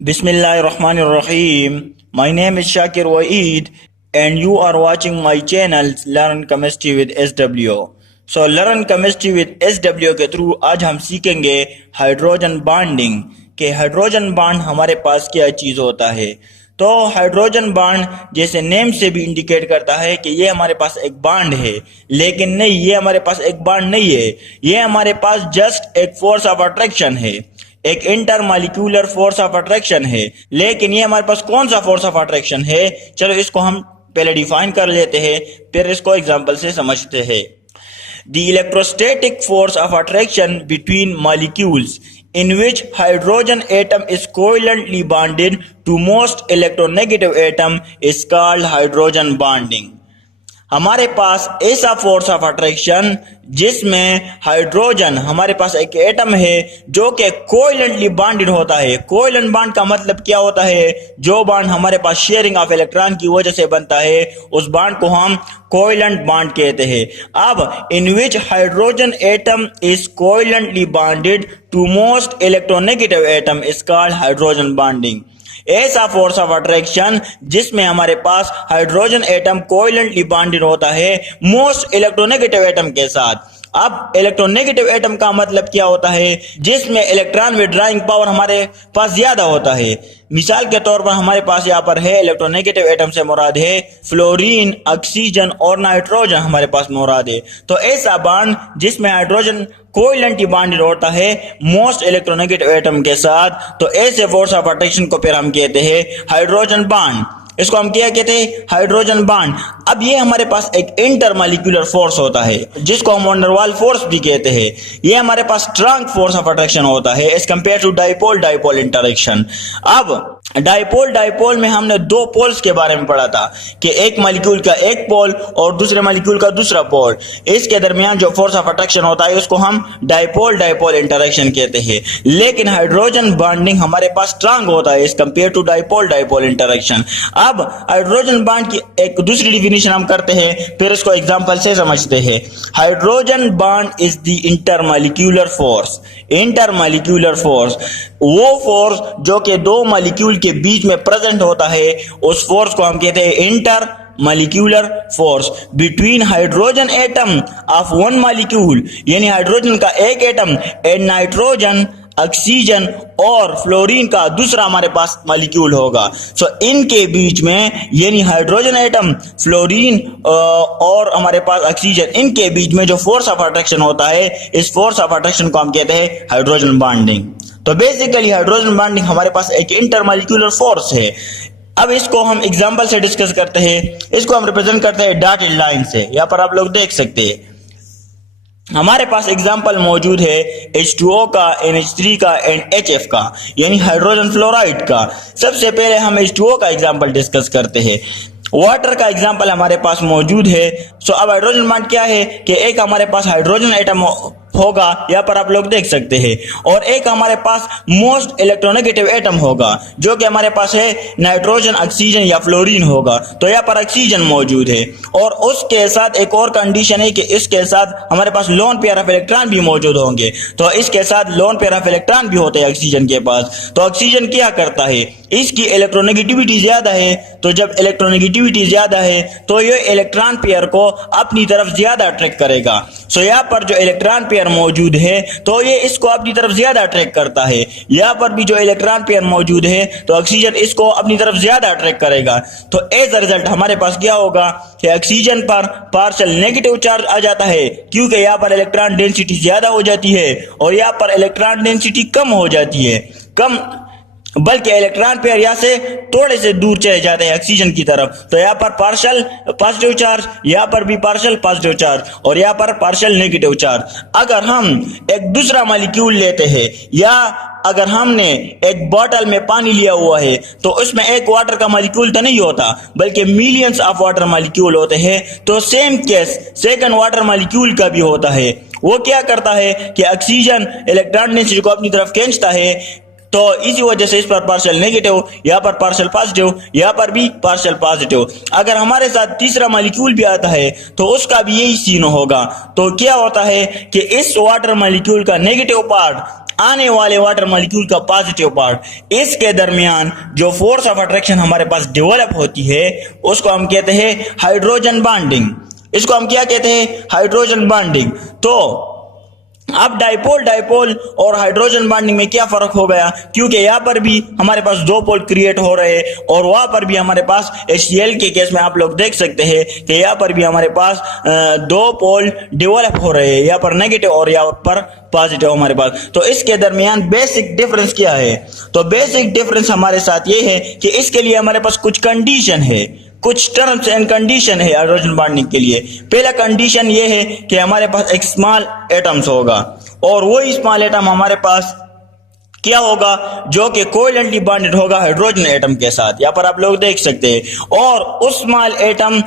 Bismillahirrahmanirrahim. My name is Shakir Waeed and you are watching my channel Learn Chemistry with SW. So Learn Chemistry with SW के through आज हम सीखेंगे hydrogen bonding के hydrogen bond हमारे पास क्या चीज़ होता है। तो हाइड्रोजन बॉन्ड जैसे नेम से भी इंडिकेट करता है कि ये हमारे पास एक बॉन्ड है, लेकिन नहीं, ये हमारे पास एक बॉन्ड नहीं है, ये हमारे पास जस्ट एक फोर्स ऑफ अट्रैक्शन है, एक इंटरमॉलिक्यूलर फोर्स ऑफ अट्रैक्शन है। लेकिन ये हमारे पास कौन सा फोर्स ऑफ अट्रैक्शन है, चलो इसको हम पहले डिफाइन कर लेते हैं, फिर इसको एग्जांपल से समझते हैं। The electrostatic force of attraction between molecules in which hydrogen atom is covalently bonded to most electronegative atom is called hydrogen bonding। हमारे पास ऐसा फोर्स ऑफ अट्रैक्शन जिसमें हाइड्रोजन, हमारे पास एक एटम है जो कि कोवेलेंटली बॉन्डेड होता है। कोवेलेंट बॉन्ड का मतलब क्या होता है, जो बॉन्ड हमारे पास शेयरिंग ऑफ इलेक्ट्रॉन की वजह से बनता है उस बॉन्ड को हम कोवेलेंट बॉन्ड कहते हैं। अब in which hydrogen atom is covalently bonded to most electronegative atom is called hydrogen bonding. ऐसा फोर्स ऑफ अट्रैक्शन जिसमें हमारे पास हाइड्रोजन एटम कोवेलेंटली बॉन्डेड होता है मोस्ट इलेक्ट्रोनेगेटिव एटम के साथ। अब इलेक्ट्रोनेगेटिव एटम का मतलब क्या होता है, जिसमें इलेक्ट्रॉन विड्रॉइंग पावर हमारे पास ज्यादा होता है। मिसाल के तौर पर हमारे पास यहाँ पर है इलेक्ट्रोनेगेटिव एटम से मुराद है फ्लोरीन, ऑक्सीजन और नाइट्रोजन हमारे पास मुराद है। तो ऐसा बॉन्ड जिसमें हाइड्रोजन कोवेलेंटली बॉन्डेड होता है मोस्ट इलेक्ट्रोनेगेटिव एटम के साथ, तो ऐसे फोर्स ऑफ अट्रैक्शन को फिर हम कहते हैं हाइड्रोजन बॉन्ड। इसको हम क्या कहते हैं, हाइड्रोजन बॉन्ड। अब ये हमारे पास एक इंटरमॉलिक्यूलर फोर्स होता है जिसको हम वंडरवाल फोर्स भी कहते हैं। ये हमारे पास स्ट्रांग फोर्स ऑफ अट्रैक्शन होता है as compare to dipole dipole interaction. अब डाइपोल डाइपोल में हमने दो पोल्स के बारे में पढ़ा था कि एक मॉलिक्यूल का एक पोल और दूसरे मॉलिक्यूल का दूसरा पोल, इसके दरमियान जो फोर्स ऑफ अट्रैक्शन होता है उसको हम डाइपोल डाइपोल इंटरेक्शन कहते हैं। लेकिन हाइड्रोजन बॉन्डिंग हमारे पास स्ट्रांग होता है as compare to dipole dipole interaction. अब हाइड्रोजन बॉन्ड की एक दूसरी डिफिनीशन हम करते हैं, फिर इसको एग्जांपल से समझते हैं। Hydrogen bond is the intermolecular force. Intermolecular force वो फोर्स जो कि दो मॉलिक्यूल के बीच में प्रेजेंट होता है, उस फोर्स को हम कहते हैं inter molecular force between hydrogen atom of one molecule, यानी हाइड्रोजन का एक एटम एंड नाइट्रोजन, ऑक्सीजन और फ्लोरीन का दूसरा हमारे पास मॉलिक्यूल होगा। सो इनके बीच में, यानी हाइड्रोजन एटम, फ्लोरीन और हमारे पास ऑक्सीजन, इनके बीच में जो फोर्स ऑफ अट्रैक्शन होता है, इस फोर्स ऑफ अट्रैक्शन को हम कहते हैं हाइड्रोजन बॉन्डिंग। तो बेसिकली हाइड्रोजन बॉन्डिंग हमारे पास एक इंटरमॉलिक्यूलर फोर्स है। अब इसको हम एग्जांपल से डिस्कस करते हैं। इसको हम रिप्रेजेंट करते हैं डॉटेड लाइन से। यहाँ पर आप लोग देख सकते हैं हमारे पास एग्जाम्पल मौजूद है H2O का, NH3 का एंड HF का, यानी हाइड्रोजन फ्लोराइड का। सबसे पहले हम H2O का एग्जाम्पल डिस्कस करते हैं। वाटर का एग्जाम्पल हमारे पास मौजूद है। सो अब हाइड्रोजन बॉन्ड क्या है कि एक हमारे पास हाइड्रोजन एटम होगा, यहाँ पर आप लोग देख सकते हैं, और एक हमारे पास मोस्ट इलेक्ट्रोनेगेटिव एटम होगा जो कि हमारे पास है नाइट्रोजन, ऑक्सीजन या फ्लोरीन होगा। तो यहाँ पर ऑक्सीजन मौजूद है, और उसके साथ एक और कंडीशन है कि इसके साथ हमारे पास लोन पेयर ऑफ इलेक्ट्रॉन भी मौजूद होंगे। तो इसके साथ लोन पेयर ऑफ इलेक्ट्रॉन भी होते हैं ऑक्सीजन के पास। तो ऑक्सीजन क्या करता है, इसकी इलेक्ट्रोनेगेटिविटी ज्यादा है, तो जब इलेक्ट्रोनेगेटिविटी ज्यादा है तो ये इलेक्ट्रॉन पेयर को अपनी तरफ ज्यादा अट्रैक्ट करेगा। सो यहाँ पर जो इलेक्ट्रॉन पेयर मौजूद है तो ये इसको अपनी तरफ ज्यादा अट्रैक्ट करता है। यहाँ पर भी जो इलेक्ट्रॉन पेयर मौजूद है तो ऑक्सीजन इसको अपनी तरफ ज्यादा अट्रैक्ट करेगा। तो एज अ रिजल्ट हमारे पास क्या होगा कि ऑक्सीजन पर पार्शियल नेगेटिव चार्ज आ जाता है, क्योंकि यहाँ पर इलेक्ट्रॉन डेंसिटी ज्यादा हो जाती है और यहाँ पर इलेक्ट्रॉन डेंसिटी कम हो जाती है, कम बल्कि इलेक्ट्रॉन पेयर यहाँ से थोड़े से दूर चले जाते हैं ऑक्सीजन की तरफ। तो यहाँ पर पार्शियल पॉजिटिव चार्ज, यहाँ पर भी पार्शियल पॉजिटिव चार्ज और यहाँ पर पार्शियल नेगेटिव चार्ज। अगर हम एक दूसरा मॉलिक्यूल लेते हैं, या अगर हमने एक बोतल में पानी लिया हुआ है तो उसमें एक वाटर का मॉलिक्यूल तो नहीं होता बल्कि मिलियंस ऑफ वाटर मॉलिक्यूल होते हैं। तो same case second water molecule का भी होता है। वो क्या करता है कि ऑक्सीजन इलेक्ट्रॉन डेंसिटी को अपनी तरफ खींचता है, तो इसी वजह से इस पर पार्शियल नेगेटिव, यहाँ पर पार्शियल पॉजिटिव, यहाँ पर भी पार्शियल पॉजिटिव। अगर हमारे साथ तीसरा मॉलिक्यूल भी आता है तो उसका भी यही सीन होगा। तो क्या होता है कि इस वाटर मॉलिक्यूल का नेगेटिव पार्ट आने वाले वाटर मॉलिक्यूल का पॉजिटिव पार्ट, इसके दरमियान जो फोर्स ऑफ अट्रैक्शन हमारे पास डेवलप होती है उसको हम कहते हैं हाइड्रोजन बॉन्डिंग। इसको हम क्या कहते हैं? Hydrogen bonding. तो अब डाइपोल डाइपोल और हाइड्रोजन बॉन्डिंग में क्या फर्क हो गया? क्योंकि यहाँ पर भी हमारे पास दो पोल क्रिएट हो रहे हैं और वहां पर भी हमारे पास HCl के केस में आप लोग देख सकते हैं कि यहाँ पर भी हमारे पास दो पोल डेवलप हो रहे हैं, यहाँ पर नेगेटिव और यहाँ पर पॉजिटिव हमारे पास। तो इसके दरमियान बेसिक डिफरेंस क्या है? तो बेसिक डिफरेंस हमारे साथ ये है कि इसके लिए हमारे पास कुछ कंडीशन है, कुछ टर्म्स एंड कंडीशन है हाइड्रोजन बॉन्डिंग के लिए। पहला कंडीशन ये है कि हमारे पास एक स्मॉल एटम्स होगा और वही स्मॉल एटम हमारे पास क्या होगा? जो कि कोवेलेंटली बॉन्डेड होगा हाइड्रोजन एटम के साथ। यहाँ पर आप लोग देख सकते हैं। और उस स्मॉल एटम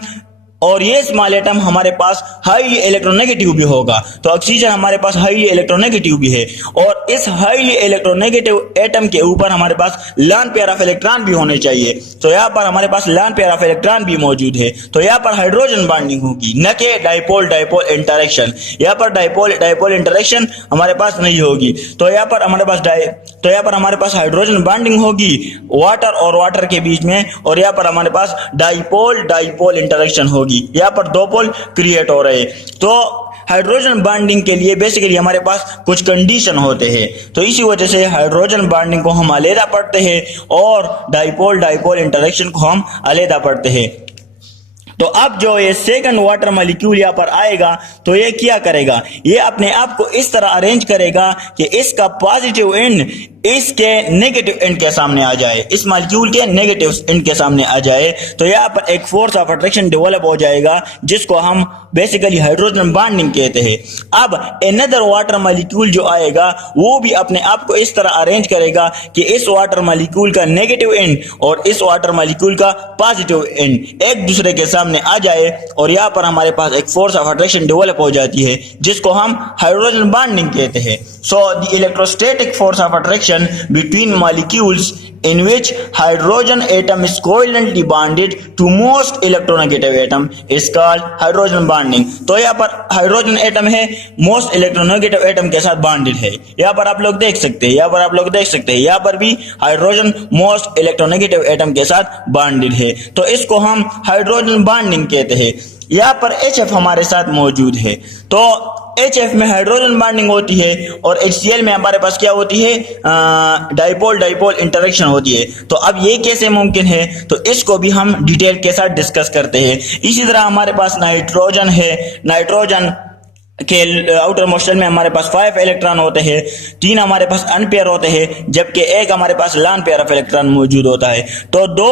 और ये स्मॉल एटम हमारे पास हाईली इलेक्ट्रोनेगेटिव भी होगा। तो ऑक्सीजन हमारे पास हाईली इलेक्ट्रोनेगेटिव भी है और इस हाईली इलेक्ट्रोनेगेटिव एटम के ऊपर हमारे पास लॉन पेयर ऑफ इलेक्ट्रॉन भी होने चाहिए। तो यहाँ पर हमारे पास लॉन पेयर ऑफ इलेक्ट्रॉन भी मौजूद है। तो यहाँ पर हाइड्रोजन बॉन्डिंग होगी, न कि डाइपोल डाइपोल इंटरेक्शन। यहाँ पर डाइपोल डाइपोल इंटरेक्शन हमारे पास नहीं होगी। तो यहाँ पर हमारे पास हाइड्रोजन बॉन्डिंग होगी वाटर और वाटर के बीच में, और यहाँ पर हमारे पास डाइपोल डाइपोल इंटरेक्शन होगी। यहाँ पर दो पोल क्रिएट हो रहे हैं। तो हाइड्रोजन बॉन्डिंग के लिए बेसिकली हमारे पास कुछ कंडीशन होते हैं। तो इसी वजह से हाइड्रोजन बॉन्डिंग को हम अलग पढ़ते हैं और डाइपोल डाइपोल इंटरेक्शन को हम अलग पढ़ते हैं। तो अब जो ये सेकंड वाटर मॉलिक्यूल यहाँ पर आएगा तो ये क्या करेगा? ये अपने आप को इस तरह अरेंज करेगा कि इसका पॉजिटिव एंड इसके नेगेटिव एंड के सामने आ जाए, इस मॉलिक्यूल के नेगेटिव एंड के सामने आ जाए। तो यहाँ पर एक फोर्स ऑफ अट्रैक्शन डेवलप हो जाएगा जिसको हम बेसिकली हाइड्रोजन बॉन्डिंग कहते हैं। अब अनदर वाटर मॉलिक्यूल जो आएगा वो भी अपने आप को इस तरह अरेंज करेगा कि इस वाटर मॉलिक्यूल का नेगेटिव एंड और इस वाटर मॉलिक्यूल का पॉजिटिव एंड एक दूसरे के सामने आ जाए और यहाँ पर हमारे पास एक फोर्स ऑफ अट्रैक्शन डेवलप हो जाती है जिसको हम हाइड्रोजन बॉन्डिंग कहते हैं। So the electrostatic force of attraction between molecules in which hydrogen atom is covalently bonded to most electronegative atom is called hydrogen bonding। तो यहाँ पर हाइड्रोजन एटम है मोस्ट इलेक्ट्रोनेगेटिव एटम के साथ बॉन्डेड है। यहाँ पर आप लोग देख सकते हैं, यहाँ पर भी हाइड्रोजन मोस्ट इलेक्ट्रोनेगेटिव एटम के साथ बॉन्डेड है। तो इसको हम हाइड्रोजन बॉन्डिंग कहते हैं। यहाँ पर HF हमारे साथ मौजूद है। तो HF में हाइड्रोजन बॉन्डिंग होती है और HCl में हमारे पास क्या होती है? डाइपोल डाइपोल इंटरेक्शन होती है। तो अब ये कैसे मुमकिन है? तो इसको भी हम डिटेल के साथ डिस्कस करते हैं। इसी तरह हमारे पास नाइट्रोजन है। नाइट्रोजन के आउटर मोस्ट में हमारे पास 5 इलेक्ट्रॉन होते हैं, 3 हमारे पास अनपेयर होते हैं, जबकि एक हमारे पास लॉन पेयर ऑफ इलेक्ट्रॉन मौजूद होता है। तो दो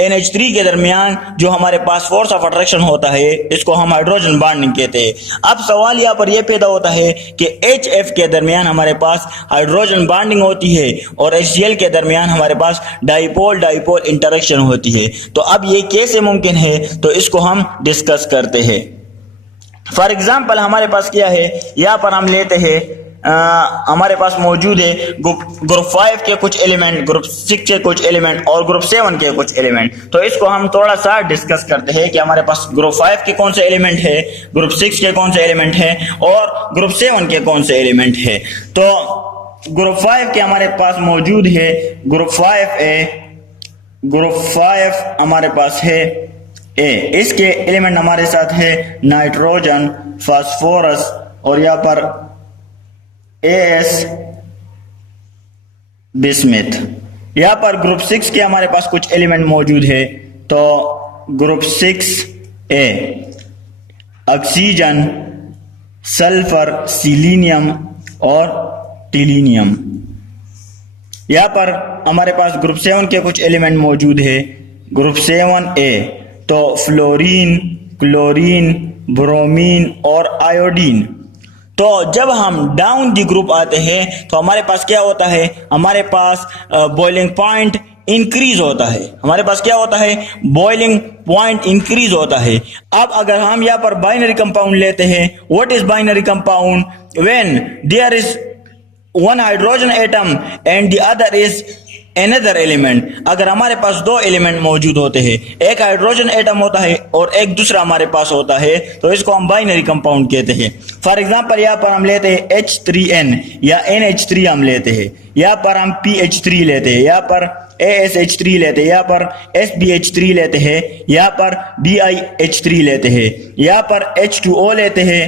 NH3 के दरमियान जो हमारे पास फोर्स ऑफ अट्रैक्शन होता है इसको हम हाइड्रोजन बॉन्डिंग कहते हैं। अब सवाल यहाँ पर यह पैदा होता है कि HF के दरमियान हमारे पास हाइड्रोजन बॉन्डिंग होती है और HCl के दरमियान हमारे पास डाइपोल डाइपोल इंटरेक्शन होती है। तो अब ये कैसे मुमकिन है? तो इसको हम डिस्कस करते हैं। फॉर एग्जाम्पल हमारे पास क्या है? यहाँ पर हम लेते हैं हमारे पास मौजूद है ग्रुप 5 के कुछ एलिमेंट, ग्रुप 6 के कुछ एलिमेंट और ग्रुप 7 के कुछ एलिमेंट। तो इसको हम थोड़ा सा डिस्कस करते हैं कि हमारे पास ग्रुप 5 के कौन से एलिमेंट है, ग्रुप 6 के कौन से एलिमेंट है और ग्रुप 7 के कौन से एलिमेंट है। तो ग्रुप 5 के हमारे पास मौजूद है ग्रुप 5A। ग्रुप 5 हमारे पास है A। इसके एलिमेंट हमारे साथ है नाइट्रोजन, फास्फोरस और यहाँ पर AS बिस्मिथ। यहाँ पर ग्रुप 6 के हमारे पास कुछ एलिमेंट मौजूद है। तो group 6A oxygen, sulphur, selenium और टिलीनियम। यहाँ पर हमारे पास ग्रुप 7 के कुछ एलिमेंट मौजूद है। ग्रुप 7A तो फ्लोरीन, क्लोरीन, ब्रोमीन और आयोडीन। तो जब हम डाउन दी ग्रुप आते हैं तो हमारे पास क्या होता है? हमारे पास बॉइलिंग पॉइंट इंक्रीज होता है। हमारे पास क्या होता है? बॉइलिंग पॉइंट इंक्रीज होता है। अब अगर हम यहाँ पर बाइनरी कंपाउंड लेते हैं, what is binary compound? When there is one hydrogen atom and the other is another element, अगर हमारे पास दो एलिमेंट मौजूद होते हैं, एक हाइड्रोजन एटम होता है और एक दूसरा हमारे पास होता है, तो इसको हम बाइनरी कंपाउंड कहते हैं। फॉर एग्जांपल यहाँ पर हम लेते हैं H3N या NH3 हम लेते हैं, यहाँ पर हम PH3 लेते हैं, यहाँ पर ASH3 लेते हैं, यहाँ पर SBH3 लेते हैं, यहाँ पर BiH3 लेते हैं, यहाँ पर H2O लेते हैं,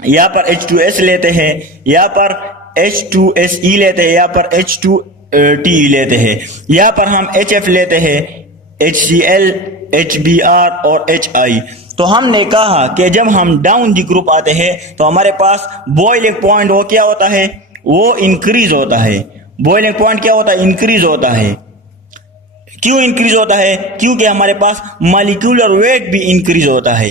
यहाँ पर H2S लेते हैं, यहाँ पर H2SE लेते हैं, यहाँ पर H2T लेते हैं, यहाँ पर हम HF लेते हैं, HCl, HBr और HI। तो हमने कहा कि जब हम डाउन दी ग्रुप आते हैं तो हमारे पास बॉइलिंग पॉइंट वो क्या होता है, वो इंक्रीज होता है। बॉइलिंग पॉइंट क्या होता है, इंक्रीज होता है। क्यों इंक्रीज होता है, क्योंकि हमारे पास मॉलिक्यूलर वेट भी इंक्रीज होता है।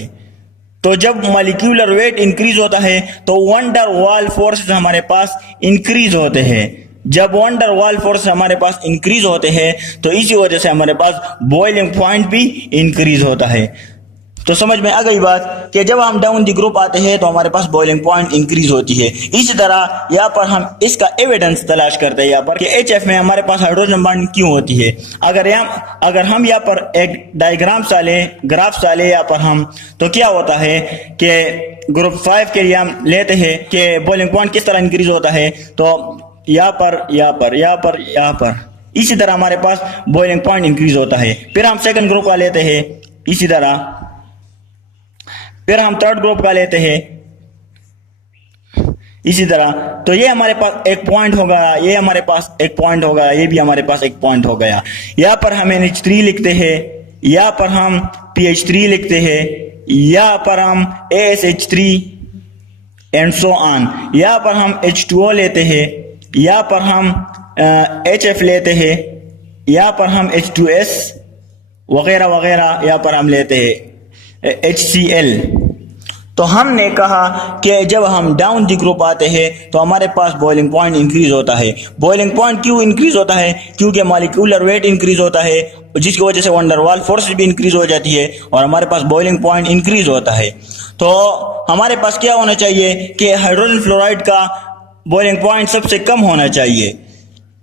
तो जब मॉलिक्यूलर वेट इंक्रीज होता है तो वंडर वाल फोर्सेस हमारे पास इंक्रीज होते हैं। जब वंडर वाल फोर्स हमारे पास इंक्रीज होते हैं तो इसी वजह से हमारे पास बॉइलिंग पॉइंट भी इंक्रीज होता है। तो समझ में आ गई बात कि जब हम डाउन दी ग्रुप आते हैं तो हमारे पास बॉइलिंग पॉइंट इंक्रीज होती है। इसी तरह यहाँ पर हम इसका एविडेंस तलाश करते हैं यहाँ पर कि HF में हमारे पास हाइड्रोजन बॉन्ड क्यों होती है। अगर हम यहाँ पर एक डायग्राम साले, ग्राफ साले यहाँ पर हम, तो क्या होता है कि ग्रुप 5 के लिए हम लेते हैं कि बॉइलिंग पॉइंट किस तरह इंक्रीज होता है। तो यहाँ पर, यहाँ पर, यहाँ पर, यहाँ पर, इसी तरह हमारे पास बॉइलिंग पॉइंट इंक्रीज होता है। फिर हम सेकंड ग्रुप का लेते हैं इसी तरह, फिर हम थर्ड ग्रुप का लेते हैं इसी तरह। तो ये हमारे पास एक पॉइंट होगा, ये हमारे पास एक पॉइंट होगा, ये भी हमारे पास एक पॉइंट हो गया। यहाँ पर हम NH3 लिखते हैं, यहाँ पर हम PH3 लिखते हैं, यहाँ पर हम ASH3 एंड सो ऑन। यहाँ पर हम H2O लेते हैं, यहाँ पर हम HF लेते हैं, यहाँ पर हम H2S वगैरह वगैरह यहाँ पर हम लेते हैं HCl। तो हमने कहा कि जब हम डाउन दी ग्रुप आते हैं तो हमारे पास बॉइलिंग पॉइंट इंक्रीज होता है। बॉइलिंग पॉइंट क्यों इंक्रीज होता है, क्योंकि मॉलिक्यूलर वेट इंक्रीज होता है, जिसकी वजह से वंडर वाल फोर्स भी इंक्रीज हो जाती है और हमारे पास बॉइलिंग पॉइंट इंक्रीज होता है। तो हमारे पास क्या होना चाहिए कि हाइड्रोजन फ्लोराइड का बॉइलिंग पॉइंट सबसे कम होना चाहिए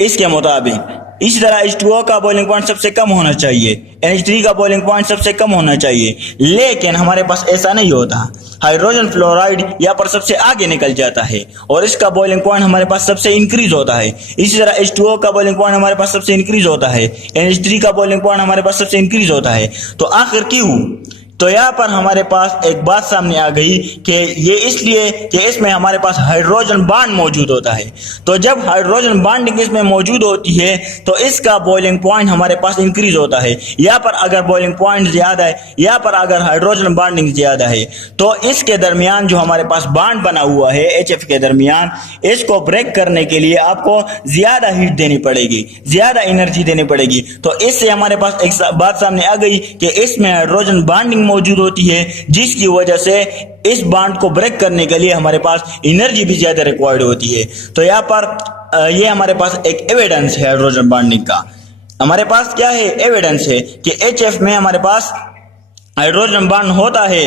इसके मुताबिक। इसी तरह H2O का बॉइलिंग पॉइंट सबसे कम होना चाहिए, NH3 का बॉइलिंग पॉइंट सबसे कम होना चाहिए, लेकिन हमारे पास ऐसा नहीं होता। हाइड्रोजन फ्लोराइड यहाँ पर सबसे आगे निकल जाता है और इसका बॉइलिंग पॉइंट हमारे पास सबसे इंक्रीज होता है। इसी तरह H2O का बॉइलिंग पॉइंट हमारे पास सबसे इंक्रीज होता है, NH3 का बॉइलिंग पॉइंट हमारे पास सबसे इंक्रीज होता है। तो आखिर क्यों? तो यहाँ पर हमारे पास एक बात सामने आ गई कि ये इसलिए कि इसमें हमारे पास हाइड्रोजन बॉन्ड मौजूद होता है। तो जब हाइड्रोजन बॉन्डिंग इसमें मौजूद होती है तो इसका बॉइलिंग पॉइंट हमारे पास इंक्रीज होता है। यहाँ पर अगर बॉइलिंग पॉइंट ज्यादा है, यहाँ पर अगर हाइड्रोजन बॉन्डिंग ज्यादा है, तो इसके दरमियान जो हमारे पास बॉन्ड बना हुआ है HF के दरमियान, इसको ब्रेक करने के लिए आपको ज्यादा हीट देनी पड़ेगी, ज्यादा एनर्जी देनी पड़ेगी। तो इससे हमारे पास एक बात सामने आ गई कि इसमें हाइड्रोजन बॉन्डिंग मौजूद होती है, जिसकी वजह से इस बॉन्ड को ब्रेक करने के लिए हमारे पास एनर्जी भी ज्यादा रिक्वायर्ड होती है। तो यहाँ पर ये हमारे पास एक एविडेंस है हाइड्रोजन बॉन्डिंग का। हमारे पास क्या है, एविडेंस है कि HF में हमारे पास हाइड्रोजन बॉन्ड होता है,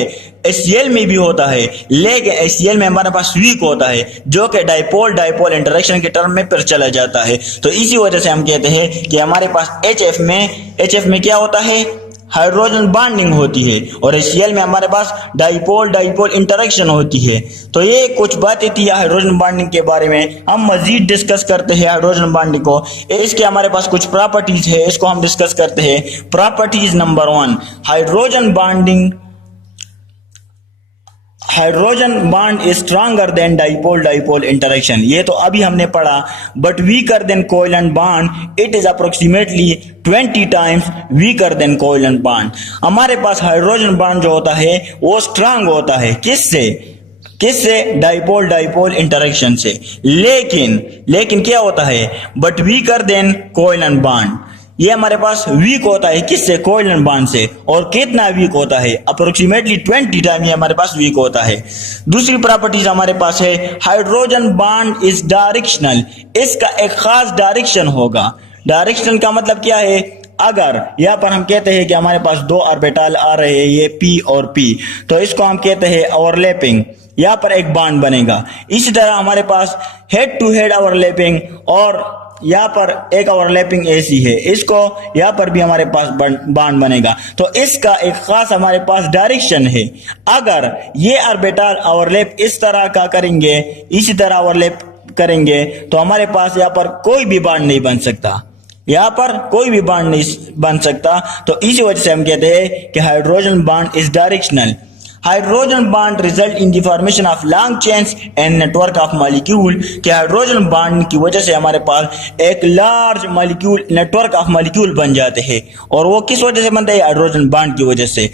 HCl में भी होता है, लेकिन HCl में हमारे पास वीक होता है, जो कि डाइपोल डाइपोल इंटरेक्शन के टर्म में फिर चला जाता है। तो इसी वजह से हम कहते हैं कि हमारे पास HF में क्या होता है, हाइड्रोजन बॉन्डिंग होती है, और HCl में हमारे पास डाइपोल डाइपोल इंटरेक्शन होती है। तो ये कुछ बातें थी हाइड्रोजन बॉन्डिंग के बारे में। हम मजीद डिस्कस करते हैं हाइड्रोजन बॉन्डिंग को। इसके हमारे पास कुछ प्रॉपर्टीज है, इसको हम डिस्कस करते हैं। Properties number 1, hydrogen bond is stronger than dipole dipole interaction. ये तो अभी हमने पढ़ा। But weaker then covalent bond, it is approximately 20 times weaker then covalent bond. हमारे पास हाइड्रोजन बॉन्ड जो होता है वो स्ट्रांग होता है, किससे डाइपोल डाइपोल इंटरेक्शन से। लेकिन क्या होता है, but weaker then covalent bond, ये हमारे पास वीक होता है, किससे, कोवलेंट बॉन्ड से। और कितना वीक होता है, अप्रोक्सीमेटली 20 टाइम ये हमारे पास वीक होता है। दूसरी प्रॉपर्टीज हमारे पास है, हाइड्रोजन बॉन्ड इज डायरेक्शनल, इसका एक खास डायरेक्शन होगा। डायरेक्शन का मतलब क्या है, अगर यहाँ पर हम कहते हैं कि हमारे पास 2 ऑर्बिटल आ रहे हैं, ये P और P, तो इसको हम कहते हैं ओवरलैपिंग। यहाँ पर एक बांड बनेगा। इसी तरह हमारे पास हेड टू हेड ओवरलैपिंग और यहाँ पर एक ओवरलैपिंग एसी है, इसको यहाँ पर भी हमारे पास बांड बनेगा। तो इसका एक खास हमारे पास डायरेक्शन है। अगर ये ऑर्बिटल ओवरलैप इस तरह का करेंगे, इसी तरह ओवरलैप करेंगे, तो हमारे पास यहाँ पर कोई भी बांड नहीं बन सकता, यहाँ पर कोई भी बांड नहीं बन सकता। तो इसी वजह से हम कहते हैं कि hydrogen bond is directional. Hydrogen bond result in the formation of long chains and network of molecule. कि हाइड्रोजन बांड की वजह से हमारे पास एक large molecule network of molecule बन जाते हैं। और वो किस वजह से बनते हैं? हाइड्रोजन बांड की वजह से।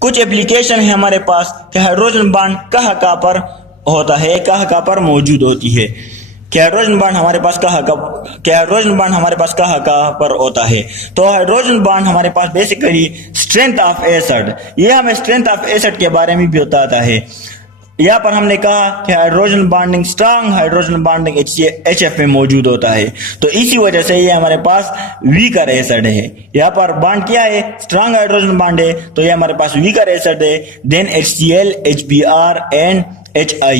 कुछ एप्लीकेशन है हमारे पास कि हाइड्रोजन बांड कहाँ पर होता है, कहाँ पर मौजूद होती है। कि हाइड्रोजन बांड हमारे पास कहाँ पर होता है। तो हाइड्रोजन बांड हमारे पास बेसिकली स्ट्रेंथ ऑफ एसिड, ये हमें स्ट्रेंथ ऑफ एसिड के बारे में भी बताता है। यहाँ पर हमने कहा कि hydrogen bonding, strong hydrogen bonding HF में मौजूद होता है। तो इसी वजह से ये हमारे पास वीकर एसिड है। यहाँ पर बॉन्ड क्या है? स्ट्रांग हाइड्रोजन बॉन्ड है, तो ये हमारे पास वीकर एसिड है। Then HCl, HBr and HI।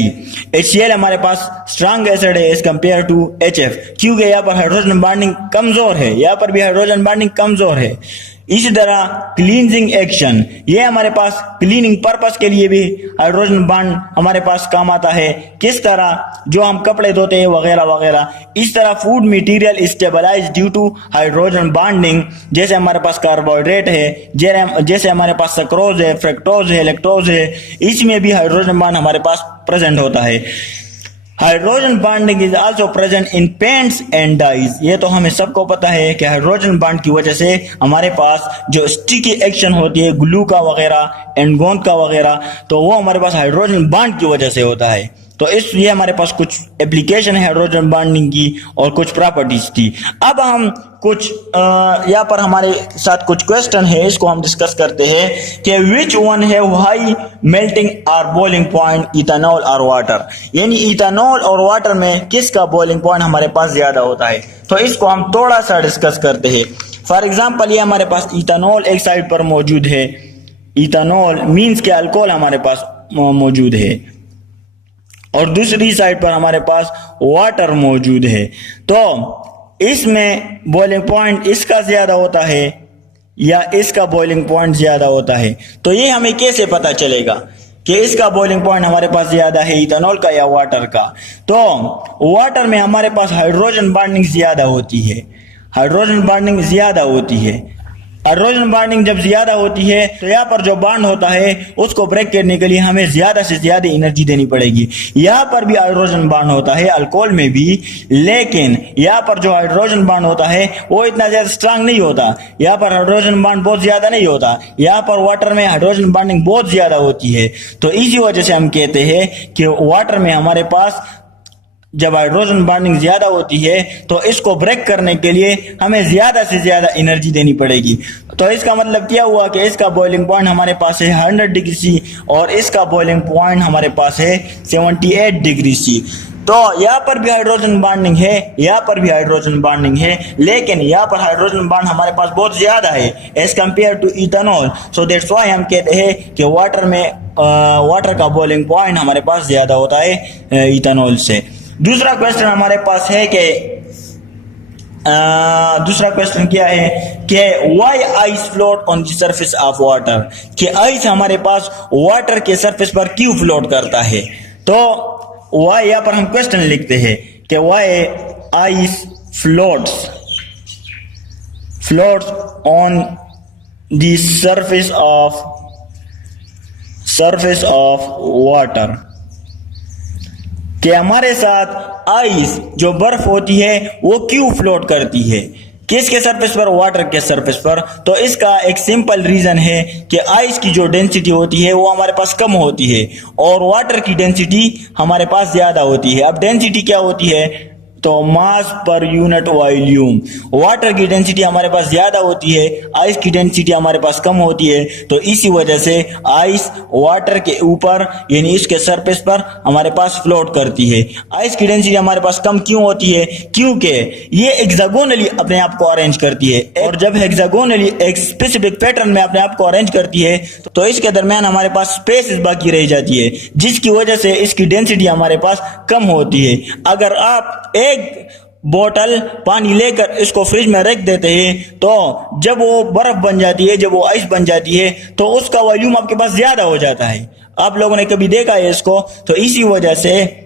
HCl हमारे पास स्ट्रांग एसिड है एज कंपेयर टू HF, क्योंकि यहाँ पर हाइड्रोजन बॉन्डिंग कमजोर है, यहाँ पर भी हाइड्रोजन बॉन्डिंग कमजोर है। इसी तरह क्लींजिंग एक्शन, ये हमारे पास क्लीनिंग पर्पस के लिए भी हाइड्रोजन बॉन्ड हमारे पास काम आता है। किस तरह? जो हम कपड़े धोते हैं वगैरह वगैरह। इस तरह food material stabilise due to hydrogen bonding, जैसे हमारे पास कार्बोहाइड्रेट है, जैसे हमारे पास सक्रोज है, फ्रक्टोज है, लैक्टोज है, इसमें भी हाइड्रोजन बॉन्ड हमारे पास प्रेजेंट होता है। Hydrogen bonding is also present in paints and dyes. ये तो हमें सबको पता है कि हाइड्रोजन बॉन्ड की वजह से हमारे पास जो स्टिकी एक्शन होती है ग्लू का वगैरह एंड गोंद का वगैरह, तो वो हमारे पास हाइड्रोजन बॉन्ड की वजह से होता है। तो ये हमारे पास कुछ एप्लीकेशन है हाइड्रोजन बॉन्डिंग की और कुछ प्रॉपर्टीज थी। अब हम कुछ यहाँ पर हमारे साथ कुछ क्वेश्चन है, इसको हम डिस्कस करते हैं कि which one have high melting और बॉइलिंग पॉइंट, इथेनॉल और वाटर। यानी इथेनॉल और वाटर में किसका बॉइलिंग पॉइंट हमारे पास ज्यादा होता है। तो इसको हम थोड़ा सा डिस्कस करते हैं। फॉर एग्जाम्पल, ये हमारे पास इथेनॉल एक साइड पर मौजूद है। इथेनॉल मीन्स के अल्कोहल हमारे पास मौजूद है और दूसरी साइड पर हमारे पास वाटर मौजूद है। तो इसमें बॉइलिंग पॉइंट इसका ज्यादा होता है या इसका बॉइलिंग पॉइंट ज्यादा होता है। तो ये हमें कैसे पता चलेगा कि इसका बॉइलिंग पॉइंट हमारे पास ज्यादा है इथेनॉल का या वाटर का? तो वाटर में हमारे पास हाइड्रोजन बॉन्डिंग ज्यादा होती है। हाइड्रोजन बॉन्डिंग ज्यादा होती है। हाइड्रोजन बॉन्डिंग जब ज्यादा होती है तो यहाँ पर जो बॉन्ड होता है उसको ब्रेक करने के लिए हमें ज्यादा से ज्यादा एनर्जी देनी पड़ेगी। यहाँ पर भी हाइड्रोजन बॉन्ड होता है, अल्कोहल में भी, लेकिन यहाँ पर जो हाइड्रोजन बॉन्ड होता है वो इतना ज्यादा स्ट्रांग नहीं होता। यहाँ पर हाइड्रोजन बॉन्ड बहुत ज्यादा नहीं होता। यहाँ पर वाटर में हाइड्रोजन बॉन्डिंग बहुत ज्यादा होती है। तो इसी वजह से हम कहते हैं कि वाटर में हमारे पास जब हाइड्रोजन बॉन्डिंग ज्यादा होती है तो इसको ब्रेक करने के लिए हमें ज्यादा से ज्यादा एनर्जी देनी पड़ेगी। तो इसका मतलब क्या हुआ कि इसका बॉइलिंग पॉइंट हमारे पास है 100 डिग्री सी और इसका बॉइलिंग पॉइंट हमारे पास है 78 डिग्री सी। तो यहाँ पर भी हाइड्रोजन बॉन्डिंग है, यहाँ पर भी हाइड्रोजन बॉन्डिंग है, लेकिन यहाँ पर हाइड्रोजन बॉन्ड हमारे पास बहुत ज्यादा है as compare to ethanol. So that's why हम कहते हैं कि वाटर का बॉइलिंग पॉइंट हमारे पास ज्यादा होता है इथेनॉल से। दूसरा क्वेश्चन हमारे पास है कि दूसरा क्वेश्चन क्या है कि why ice float on the surface of water. कि आइस हमारे पास वाटर के सरफेस पर क्यों फ्लोट करता है। तो व्हाई यहाँ पर हम क्वेश्चन लिखते हैं कि why ice floats on the surface of water. कि हमारे साथ आइस जो बर्फ होती है वो क्यों फ्लोट करती है, किसके सरफेस पर? वाटर के सरफेस पर। तो इसका एक सिंपल रीजन है कि आइस की जो डेंसिटी होती है वो हमारे पास कम होती है और वाटर की डेंसिटी हमारे पास ज्यादा होती है। अब डेंसिटी क्या होती है? तो मास पर यूनिट वॉल्यूम। वाटर की डेंसिटी हमारे पास ज्यादा होती है, आइस की डेंसिटी हमारे पास कम होती है, तो इसी वजह से आइस वाटर के ऊपर यानी इसके सरफेस पर हमारे पास फ्लोट करती है। आइस की डेंसिटी हमारे पास कम क्यों होती है? क्योंकि ये हेक्सागोनली अपने आप को अरेंज करती है, और जब हेक्सागोनली एक स्पेसिफिक पैटर्न में अपने आप को अरेंज करती है तो इसके दरमियान हमारे पास स्पेस बाकी रह जाती है, जिसकी वजह से इसकी डेंसिटी हमारे पास कम होती है। अगर आप एक बोतल पानी लेकर इसको फ्रिज में रख देते हैं तो जब वो बर्फ बन जाती है, जब वो आइस बन जाती है, तो उसका वॉल्यूम आपके पास ज्यादा हो जाता है। आप लोगों ने कभी देखा है इसको? तो इसी वजह से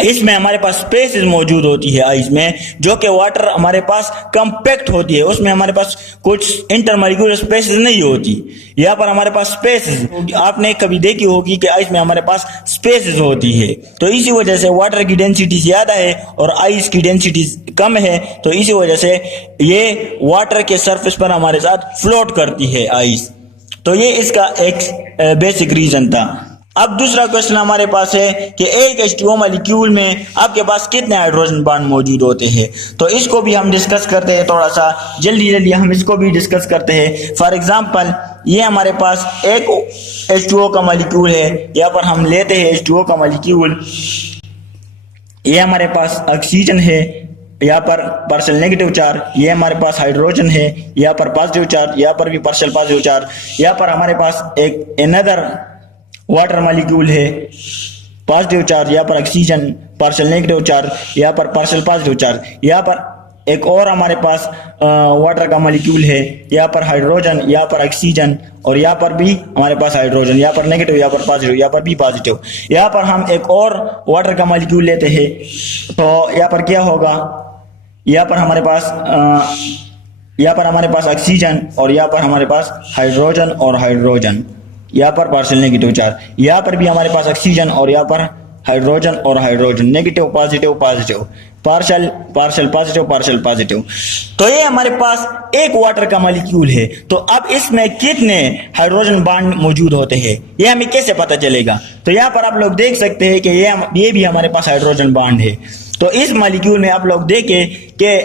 इसमें हमारे पास स्पेसेस मौजूद होती है आइस में, जो कि वाटर हमारे पास कंपैक्ट होती है, उसमें हमारे पास कुछ इंटरमॉलिक्यूलर स्पेसेस नहीं होती। यहाँ पर हमारे पास स्पेसेस, आपने कभी देखी होगी कि आइस में हमारे पास स्पेसेस होती है, तो इसी वजह से वाटर की डेंसिटी ज्यादा है और आइस की डेंसिटी कम है, तो इसी वजह से ये वाटर के सरफेस पर हमारे साथ फ्लोट करती है आइस। तो ये इसका एक बेसिक रीजन था। अब दूसरा क्वेश्चन हमारे पास है कि एक H2O मॉलिक्यूल में आपके पास कितने हाइड्रोजन बॉन्ड मौजूद होते हैं, तो इसको भी हम डिस्कस करते हैं। थोड़ा सा जल्दी हम इसको भी डिस्कस करते हैं। फॉर एग्जांपल, ये हमारे पास एक H2O का मॉलिक्यूल है, यहाँ पर हम लेते हैं H2O का मॉलिक्यूल, ये हमारे पास ऑक्सीजन है, यहाँ पर पार्शियल नेगेटिव चार्ज, ये हमारे पास हाइड्रोजन है, यहाँ पर पॉजिटिव चार्ज, यहाँ पर भी पार्शियल पॉजिटिव चार्ज, यहाँ पर हमारे पास एक अनदर वाटर मॉलिक्यूल है, पॉजिटिव चार्ज, यहाँ पर ऑक्सीजन, पार्शियल नेगेटिव चार्ज, यहाँ पर पार्शियल पॉजिटिव चार्ज, यहाँ पर एक और हमारे पास वाटर का मॉलिक्यूल है, यहाँ पर हाइड्रोजन, यहाँ पर ऑक्सीजन, और यहाँ पर भी हमारे पास हाइड्रोजन, यहाँ पर नेगेटिव, यहाँ पर पॉजिटिव, यहाँ पर भी पॉजिटिव। यहाँ पर हम एक और वाटर का मॉलिक्यूल लेते हैं, तो यहाँ पर क्या होगा? यहाँ पर हमारे पास ऑक्सीजन, और यहाँ पर हमारे पास हाइड्रोजन और हाइड्रोजन, यहाँ पर पार्शियल नेगेटिव चार्ज, यहाँ पर भी हमारे पास ऑक्सीजन और यहाँ पर हाइड्रोजन और hydrogen, negative positive positive, partial positive partial positive. तो ये हमारे पास एक वाटर का मॉलिक्यूल है। तो अब इसमें कितने हाइड्रोजन बॉन्ड मौजूद होते हैं, ये हमें कैसे पता चलेगा? तो यहाँ पर आप लोग देख सकते हैं कि ये भी हमारे पास हाइड्रोजन बॉन्ड है। तो इस मॉलिक्यूल में आप लोग देखें कि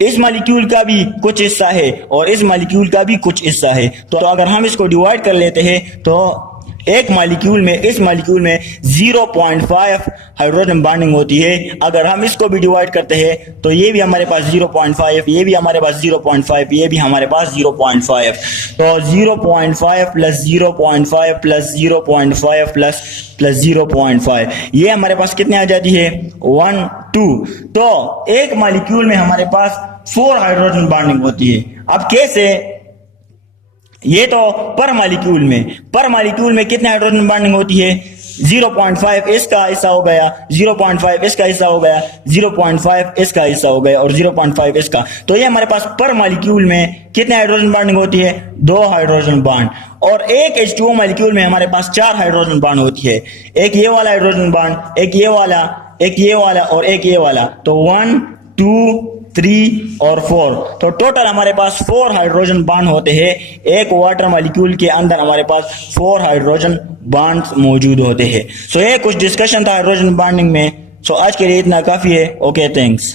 इस मॉलिक्यूल का भी कुछ हिस्सा है और इस मॉलिक्यूल का भी कुछ हिस्सा है। तो अगर हम इसको डिवाइड कर लेते हैं तो एक मॉलिक्यूल में, इस मॉलिक्यूल में 0.5 हाइड्रोजन बॉन्डिंग होती है। अगर हम इसको भी डिवाइड करते हैं तो ये भी हमारे पास 0.5, ये भी हमारे पास 0.5, ये भी हमारे पास 0.5। तो 0.5 प्लस 0.5 प्लस 0.5 प्लस 0.5, ये हमारे पास कितने आ जाती है? 1 2। तो एक मॉलिक्यूल में हमारे पास 4 हाइड्रोजन बॉन्डिंग होती है। अब कैसे? ये तो पर मॉलिक्यूल में कितने हाइड्रोजन बॉन्डिंग होती है? 0.5 इसका हिस्सा हो गया, 0.5 इसका हिस्सा हो गया, 0.5 इसका हिस्सा हो गया और 0.5 इसका। तो ये हमारे पास पर मॉलिक्यूल में कितने हाइड्रोजन बॉन्डिंग होती है? 2 हाइड्रोजन बॉन्ड। और एक H2O मॉलिक्यूल में हमारे पास 4 हाइड्रोजन बॉन्ड होती है, एक ये वाला हाइड्रोजन बॉन्ड, एक ये वाला, एक ये वाला और एक ये वाला। तो 1 2 3 और 4, तो टोटल हमारे पास 4 हाइड्रोजन बॉन्ड होते हैं। एक वाटर मॉलिक्यूल के अंदर हमारे पास 4 हाइड्रोजन बॉन्ड्स मौजूद होते हैं। सो ये कुछ डिस्कशन था हाइड्रोजन बॉन्डिंग में। सो आज के लिए इतना काफी है। Okay, thanks.